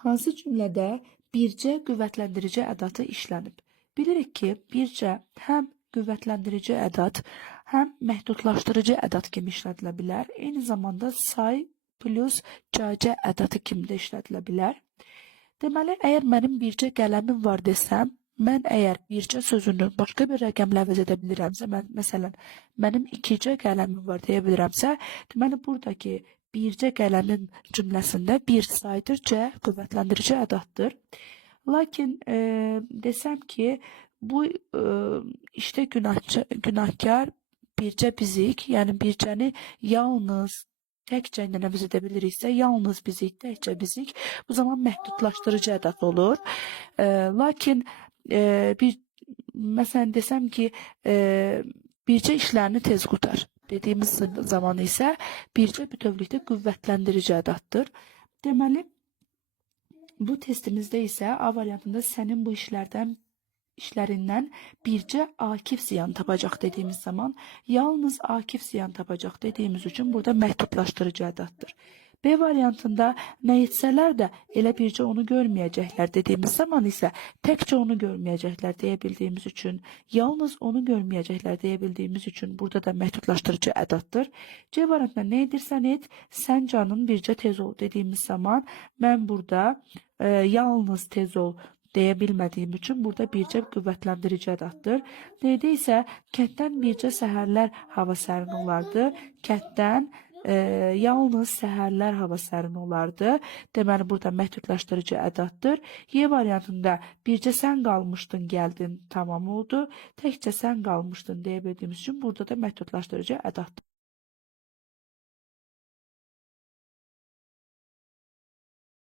Hansı cümlədə bircə qüvvətləndirici ədatı işlənib? Bilirik ki, bircə həm qüvvətləndirici ədat, həm məhdudlaşdırıcı ədat kimi işlədilə bilər. Eyni zamanda say plus cacə ədatı kimi də işlədilə bilər. Deməli, əgər mənim bircə qələmim var desəm, mən əgər bircə sözünü başqa bir rəqəmlə əvəz edə bilirəmsə, məsələn, mənim ikicə qələmim var deyə bilirəmsə, deməli, buradakı bircə qələmin cümləsində bir saydır, C qüvvətləndirici ədatdır. Lakin desəm ki, bu işdə günahkar bircə bizik, yəni bircəni yalnız təkcə ilə əvəz edə biliriksə, yalnız bizik, təkcə bizik, bu zaman məhdudlaşdırıcı ədat olur. Lakin məsələn desəm ki, bircə işlərini tez qutar dediyimiz zaman isə bircə bütövlükdə qüvvətləndirici ədatdır. Deməli, bu testimizdə isə A variantında sənin bu işlərindən bircə Akif ziyan tapacaq dediyimiz zaman yalnız Akif ziyan tapacaq dediyimiz üçün burada məhdudlaşdırıcı ədatdır. B variantında nə etsələr də elə bircə onu görməyəcəklər dediyimiz zaman isə təkcə onu görməyəcəklər deyə bildiyimiz üçün, yalnız onu görməyəcəklər deyə bildiyimiz üçün burada da məhdudlaşdırıcı ədatdır. C variantında nə edirsən et, sən canın bircə tez ol dediyimiz zaman mən burada yalnız tez ol deyə bilmədiyim üçün burada bircə qüvvətləndirici ədatdır. D'də isə kənddən bircə səhərlər hava sərin olardı. Kənddən yalnız səhərlər hava sərin olardı. Deməli, burada məhdudlaşdırıcı ədatdır. Y variantında bircə sən qalmışdın, gəldin, tamam oldu. Təkcə sən qalmışdın deyə bildiyimiz üçün burada da məhdudlaşdırıcı ədatdır.